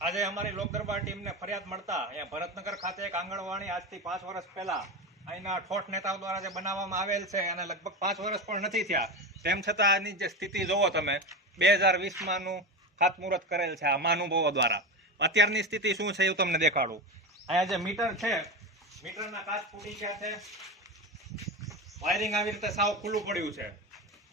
આજે અમારી લોકદરબાર ટીમને ફરિયાદ મળતા અહીંયા ભરતનગર ખાતે એક આંગણવાડી આજથી 5 વર્ષ પહેલા અહીંના ઠોઠ નેતાઓ દ્વારા જે બનાવવામાં આવેલ છે અને લગભગ 5 વર્ષ પણ નથી થયા, તેમ છતાં આની જે સ્થિતિ જોવો તમે 2020માંનું ખાતમુહૂર્ત કરેલ છે આ મહાનુભાવો દ્વારા. અત્યારની સ્થિતિ શું છે એવું તમને દેખાડું. અહીંયા જે મીટર છે, મીટરના કાચ ફૂટી ગયા છે, વાયરિંગ આવી રીતે સાવ ખુલ્લું પડ્યું છે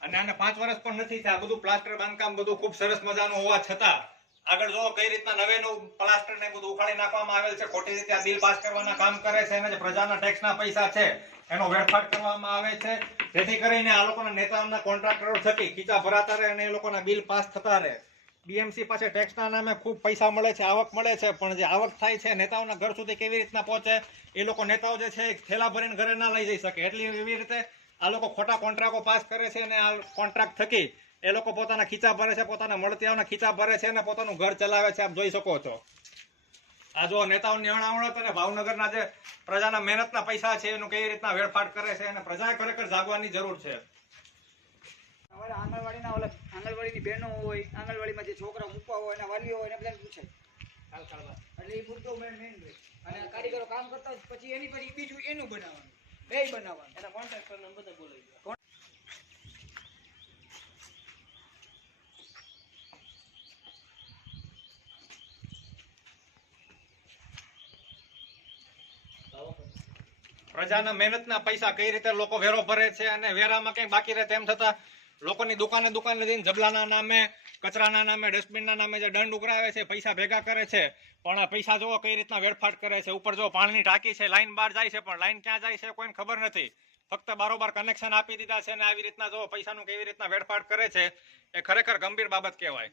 અને આને 5 વર્ષ પણ નથી થયા. બધું પ્લાસ્ટર બાંધકામ બધું ખૂબ સરસ મજાનું હોવા છતાં આગળ જો કઈ રીતના નવેનું પ્લાસ્ટર ને બધું ઉખાડી નાખવામાં આવેલ છે. ખોટી રીતે આ બિલ પાસ કરવાના કામ કરે છે અને જે પ્રજાના ટેક્સના પૈસા છે એનો વેડફાટ કરવામાં આવે છે, જેથી કરીને આ લોકોના નેતાઓના કોન્ટ્રાક્ટરો થકી ખીચા ભરાતા રહે અને એ લોકોના બિલ પાસ થતા રહે. બીએમસી પાસે ટેક્સના નામે ખૂબ પૈસા મળે છે, આવક મળે છે, પણ જે આવક થાય છે નેતાઓના ઘર સુધી કેવી રીતના પહોંચે, એ લોકો નેતાઓ જે છે થેલા ભરીને ઘરે ના લઈ જઈ શકે એટલી એવી રીતે આ લોકો ખોટા કોન્ટ્રાક્ટો પાસ કરે છે અને આ કોન્ટ્રાક્ટ થકી એ લોકો પોતાના ખીચા ભરે છે, પોતાના મળતિયાઓના ખીચા ભરે છે અને પોતાનું ઘર ચલાવે છે. આપ જોઈ શકો છો આ જો નેતાઓની અણાવણત અને ભાવનગરના જે પ્રજાના મહેનતના પૈસા છે એનું કેવી રીતના વેડફાટ કરે છે અને પ્રજાએ ખરેખર જાગવાની જરૂર છે. અમારે આંગણવાડીની બહેનો હોય, આંગણવાડીમાં જે છોકરા મૂકવા હોય એના વાલીઓ હોય એને બધાને પૂછે એટલે એ મુદ્દો મેન હોય. અને કારીગરો કામ કરતા હોય પછી એની પછી બીજું એનું બનાવવાનું, બે બનાવવાનું, એના કોન્ટ્રાક્ટર ને બધા બોલાવી દો. પ્રજાના મહેનતના પૈસા કઈ રીતે લોકો વેરો ભરે છે અને વેરામાં કઈ બાકી રહે તેમ છતાં લોકોની દુકાને જઈને જબલાના નામે, કચરાના નામે, ડસ્ટબિનના નામે જે દંડ ઉઘરાવે છે, પૈસા ભેગા કરે છે, પણ આ પૈસા જોવો કઈ રીતના વેડફાટ કરે છે. ઉપર જો પાણીની ટાંકી છે, લાઈન બહાર જાય છે, પણ લાઈન ક્યાં જાય છે કોઈને ખબર નથી. ફક્ત બારોબાર કનેક્શન આપી દીધા છે અને આવી રીતના જો પૈસાનું કેવી રીતના વેડફાટ કરે છે એ ખરેખર ગંભીર બાબત કહેવાય.